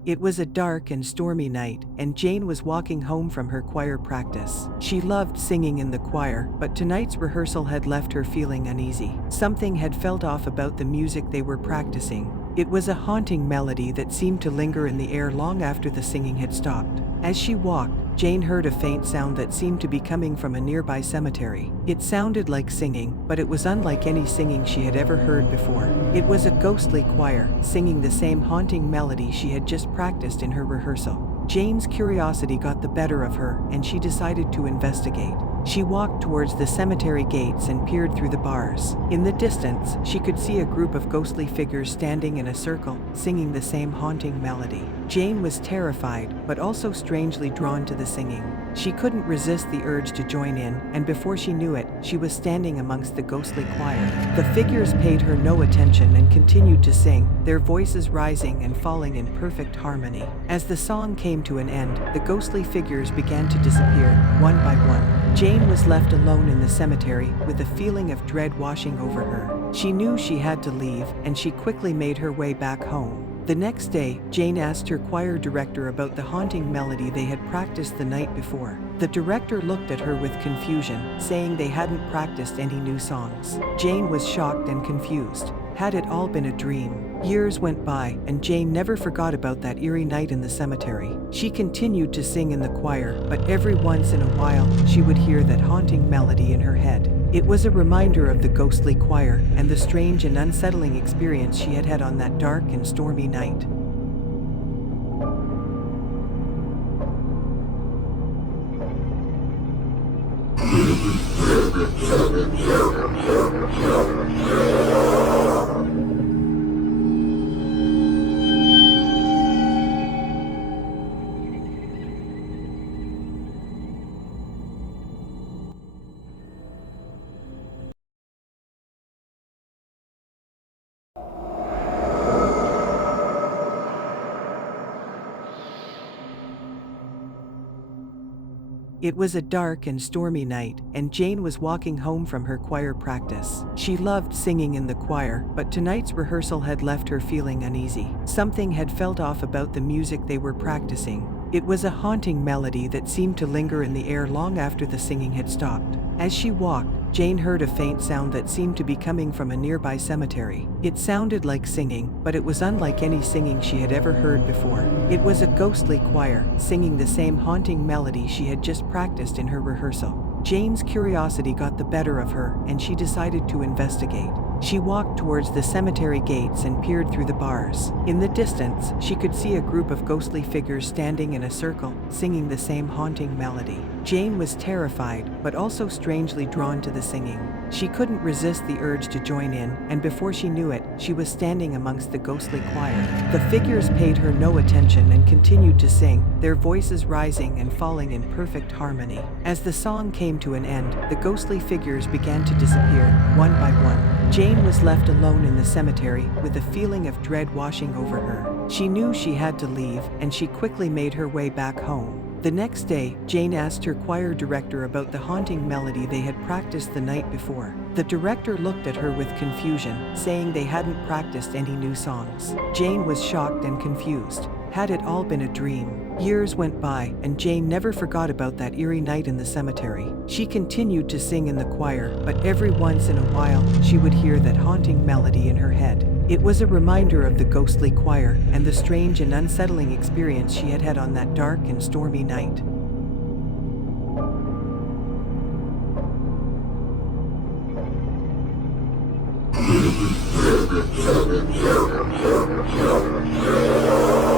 It was a dark and stormy night, and Jane was walking home from her choir practice. She loved singing in the choir, but tonight's rehearsal had left her feeling uneasy. Something had felt off about the music they were practicing. It was a haunting melody that seemed to linger in the air long after the singing had stopped. As she walked, Jane heard a faint sound that seemed to be coming from a nearby cemetery. It sounded like singing, but it was unlike any singing she had ever heard before. It was a ghostly choir, singing the same haunting melody she had just practiced in her rehearsal. Jane's curiosity got the better of her, and she decided to investigate. She walked towards the cemetery gates and peered through the bars. In the distance, she could see a group of ghostly figures standing in a circle, singing the same haunting melody. Jane was terrified, but also strangely drawn to the singing. She couldn't resist the urge to join in, and before she knew it, she was standing amongst the ghostly choir. The figures paid her no attention and continued to sing, their voices rising and falling in perfect harmony. As the song came to an end, the ghostly figures began to disappear, one by one. Jane was left alone in the cemetery, with a feeling of dread washing over her. She knew she had to leave, and she quickly made her way back home. The next day, Jane asked her choir director about the haunting melody they had practiced the night before. The director looked at her with confusion, saying they hadn't practiced any new songs. Jane was shocked and confused. Had it all been a dream? Years went by, and Jane never forgot about that eerie night in the cemetery. She continued to sing in the choir, but every once in a while, she would hear that haunting melody in her head. It was a reminder of the ghostly choir and the strange and unsettling experience she had had on that dark and stormy night. It was a dark and stormy night, and Jane was walking home from her choir practice. She loved singing in the choir, but tonight's rehearsal had left her feeling uneasy. Something had felt off about the music they were practicing. It was a haunting melody that seemed to linger in the air long after the singing had stopped. As she walked, Jane heard a faint sound that seemed to be coming from a nearby cemetery. It sounded like singing, but it was unlike any singing she had ever heard before. It was a ghostly choir, singing the same haunting melody she had just practiced in her rehearsal. Jane's curiosity got the better of her, and she decided to investigate. She walked towards the cemetery gates and peered through the bars. In the distance, she could see a group of ghostly figures standing in a circle, singing the same haunting melody. Jane was terrified, but also strangely drawn to the singing. She couldn't resist the urge to join in, and before she knew it, she was standing amongst the ghostly choir. The figures paid her no attention and continued to sing, their voices rising and falling in perfect harmony. As the song came to an end, the ghostly figures began to disappear, one by one. Jane was left alone in the cemetery, with a feeling of dread washing over her. She knew she had to leave, and she quickly made her way back home. The next day, Jane asked her choir director about the haunting melody they had practiced the night before. The director looked at her with confusion, saying they hadn't practiced any new songs. Jane was shocked and confused. Had it all been a dream? Years went by, and Jane never forgot about that eerie night in the cemetery. She continued to sing in the choir, but every once in a while, she would hear that haunting melody in her head. It was a reminder of the ghostly choir and the strange and unsettling experience she had had on that dark and stormy night.